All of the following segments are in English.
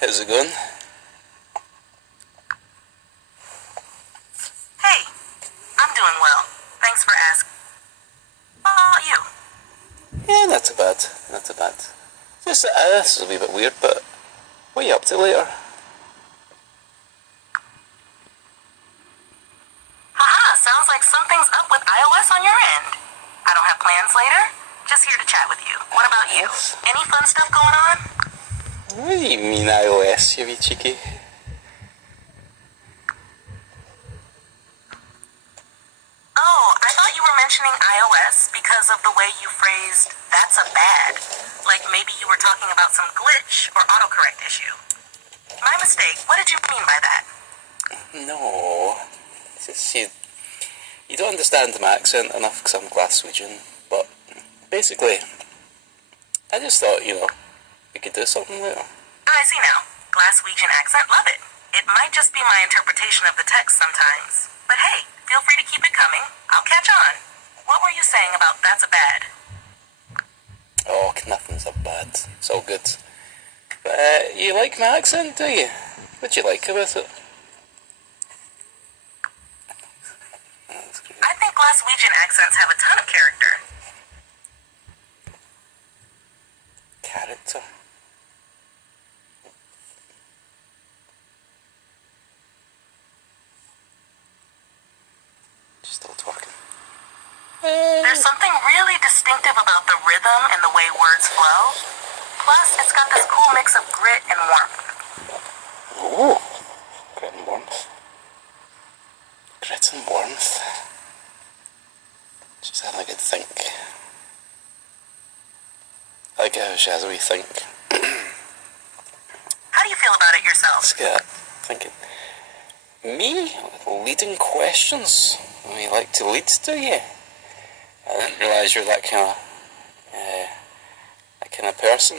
How's it going? Hey, I'm doing well. Thanks for asking. How about you? Yeah, not too bad. Not too bad. Just, this is a wee bit weird, but what are you up to later? Haha, sounds like something's up with iOS on your end. I don't have plans later. Just here to chat with you. What about you? Yes. Any fun stuff going on? What do you mean iOS, you wee cheeky? Oh, I thought you were mentioning iOS because of the way you phrased, "that's a bad." Like maybe you were talking about some glitch or autocorrect issue. My mistake. What did you mean by that? No. It's just you don't understand my accent enough because I'm Glaswegian, but basically, I just thought, we could do something later. I see now. Glaswegian accent, love it. It might just be my interpretation of the text sometimes. But hey, feel free to keep it coming. I'll catch on. What were you saying about "that's a bad"? Oh, nothing's a bad. It's all good. But, you like my accent, do you? What do you like about it? I think Glaswegian accents have a ton of character. Character? Still talking. There's something really distinctive about the rhythm and the way words flow. Plus, it's got this cool mix of grit and warmth. Ooh. Grit and warmth. Grit and warmth. Just had a good think. I like how she has a wee think. How do you feel about it yourself? Let's get thinking. Me? Leading questions? You like to lead, do you? I didn't realise you're that kind of person.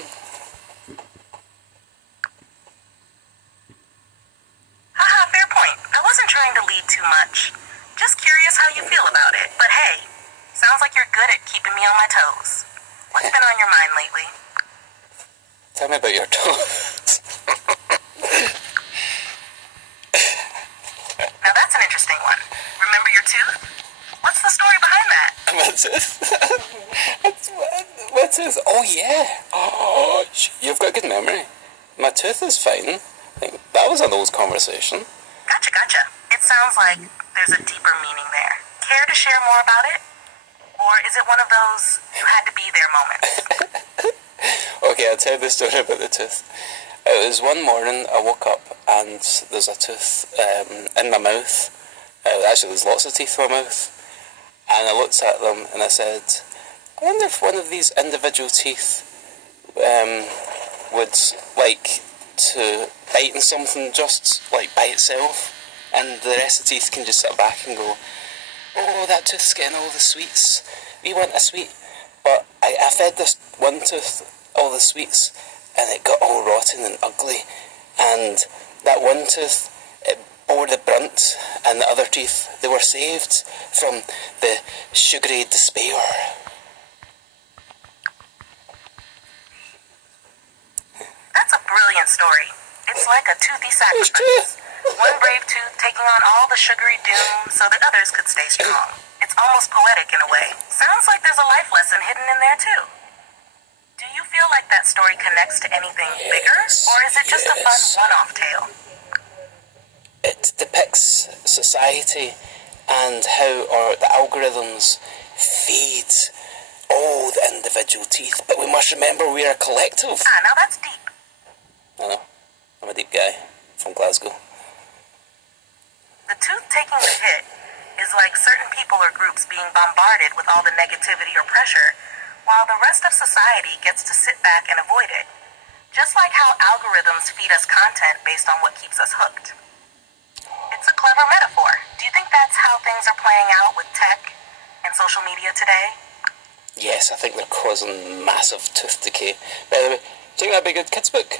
Haha, fair point. I wasn't trying to lead too much. Just curious how you feel about it. But hey, sounds like you're good at keeping me on my toes. What's been on your mind lately? Tell me about your toes. Now that's an interesting one. Remember your tooth? What's the story behind that? My tooth? My tooth? Oh yeah. Oh, you've got a good memory. My tooth is fine. I think that was an old conversation. Gotcha. It sounds like there's a deeper meaning there. Care to share more about it? Or is it one of those you had to be there moments? Okay, I'll tell you the story about the tooth. It was one morning I woke up and there's a tooth in my mouth. Actually, there's lots of teeth in my mouth. And I looked at them and I said, I wonder if one of these individual teeth would like to bite in something just like by itself, and the rest of the teeth can just sit back and go, oh, that tooth's getting all the sweets. We want a sweet. But I fed this one tooth all the sweets, and it got all rotten and ugly. And that one tooth, it bore the brunt, and the other teeth, they were saved from the sugary despair. That's a brilliant story. It's like a toothy sacrifice. One brave tooth taking on all the sugary doom so that others could stay strong. It's almost poetic in a way. Sounds like there's a life lesson hidden in there too. Do you feel like that story connects to anything bigger, or is it just a fun one-off tale? It depicts society and how the algorithms feed all the individual teeth, but we must remember we are a collective. Now that's deep. I know, I'm a deep guy from Glasgow. The tooth taking the hit is like certain people or groups being bombarded with all the negativity or pressure, while the rest of society gets to sit back and avoid it. Just like how algorithms feed us content based on what keeps us hooked. It's a clever metaphor. Do you think that's how things are playing out with tech and social media today? Yes, I think they're causing massive tooth decay. By the way, do you think that'd be a good kids book?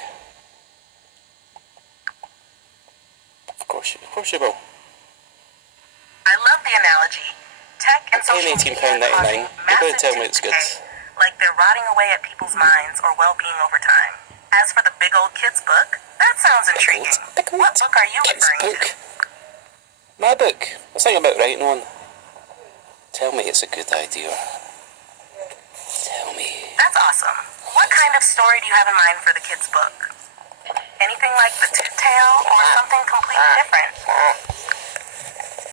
Of course you will. I love the analogy. Tech and social media causing massive tooth decay, like they're rotting away at people's minds or well-being over time. As for the big old kids book, that That sounds intriguing. What book are you referring to? My book. I was thinking about writing one. Tell me it's a good idea. Tell me. That's awesome. What kind of story do you have in mind for the kids' book? Anything like The Tooth Tale or something completely different?